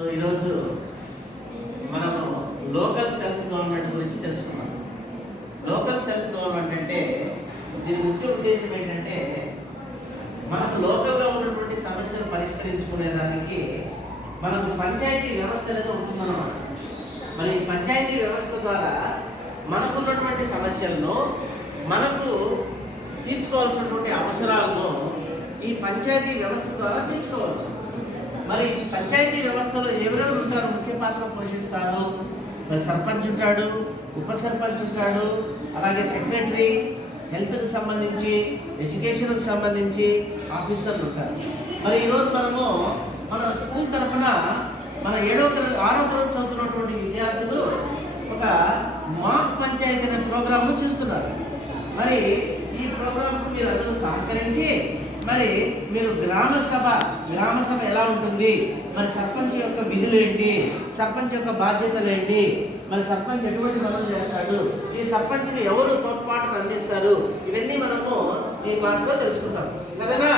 So ఈరోజు మనము local self government గురించి తెలుసుకున్నాం. లోకల్ సెల్ఫ్ గవర్నమెంట్ అంటే దీని ముఖ్య ఉద్దేశం ఏంటంటే మనకు లోకల్గా ఉన్నటువంటి సమస్యలు పరిష్కరించుకునేదానికి మనకు పంచాయతీ వ్యవస్థ అనేది ఉంటుందన్నమాట. మరి ఈ పంచాయతీ వ్యవస్థ ద్వారా మనకున్నటువంటి సమస్యలను మనకు తీర్చుకోవాల్సినటువంటి అవసరాలను ఈ పంచాయతీ వ్యవస్థ ద్వారా తీర్చుకోవచ్చు. మరి పంచాయతీ వ్యవస్థలో ఎవరెవరు ఉంటారు, ముఖ్య పాత్ర పోషిస్తారు? మరి సర్పంచ్ ఉంటాడు, ఉప సర్పంచ్ ఉంటాడు, అలాగే సెక్రటరీ, హెల్త్కి సంబంధించి, ఎడ్యుకేషన్కి సంబంధించి ఆఫీసర్లు ఉంటారు. మరి ఈరోజు మనము మన స్కూల్ తరఫున మన 6వ తరగతి చదువుతున్నటువంటి విద్యార్థులు ఒక మాక్ పంచాయతీ అనే ప్రోగ్రామ్ను చూస్తున్నారు. మరి ఈ ప్రోగ్రాంకు మీరు అందరూ సహకరించి మరి మీరు గ్రామ సభ ఎలా ఉంటుంది, మరి సర్పంచ్ యొక్క విధులు ఏంటి, సర్పంచ్ యొక్క బాధ్యతలు ఏంటి, మరి సర్పంచ్ ఎటువంటి పనులు చేస్తాడు, ఈ సర్పంచ్కి ఎవరు తోడ్పాటును అందిస్తారు, ఇవన్నీ మనము ఈ క్లాస్లో తెలుసుకుంటాం. సరేనా?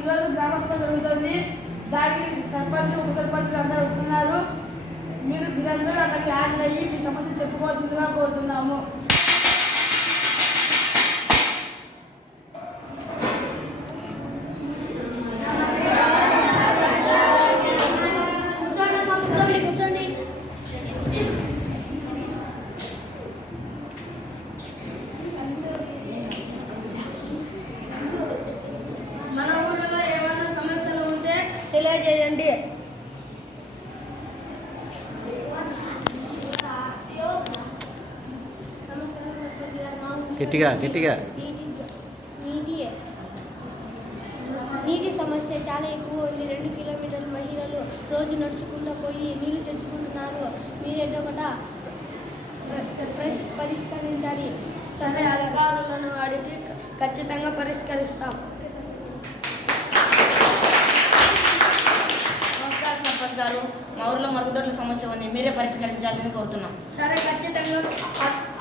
ఈరోజు గ్రామ సభ జరుగుతుంది. దానికి సర్పంచ్ ఉప సర్పంచులు అందరూ వస్తున్నారు. మీరందరూ అక్కడికి హాజరయ్యి మీ సమస్యలు చెప్పుకోవాల్సిందిగా కోరుతున్నాము. మన ఊరిలో ఏమైనా సమస్యలు ఉంటే తెలియజేయండి. గట్టిగా నీటి సమస్య చాలా ఎక్కువ ఉంది. 2 కిలోమీటర్ల మహిళలు రోజు నడుచుకుంటూ పోయి నీళ్లు తెచ్చుకుంటున్నారు. మీరేటో కూడా పరిష్కరించాలి. సరే, అధికారులను అడిగి ఖచ్చితంగా పరిష్కరిస్తాం. నమస్కారం సర్పంచ్ గారు, మా ఊరిలో మరుగుదొడ్ల సమస్య ఉంది, మీరే పరిష్కరించాలని కోరుతున్నాం. సరే, ఖచ్చితంగా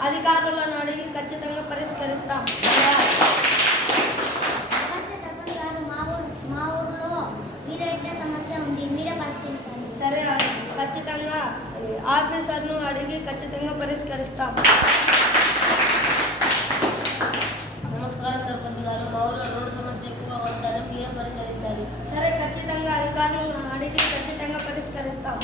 అధికారులను అడిగి ఖచ్చితంగా పరిష్కరిస్తాం. మా ఊరిలో మీరైతే సమస్య ఉంది, మీరే పరిష్కరించాలి. సరే, ఖచ్చితంగా ఆఫీసర్ను అడిగి ఖచ్చితంగా పరిష్కరిస్తాం. నమస్కారం సర్పంచ్ గారు, మా ఊరిలో రోడ్డు సమస్య ఎక్కువగా ఉందని మీరే పరిష్కరించాలి. సరే, ఖచ్చితంగా అధికారులను అడిగి ఖచ్చితంగా పరిష్కరిస్తాం.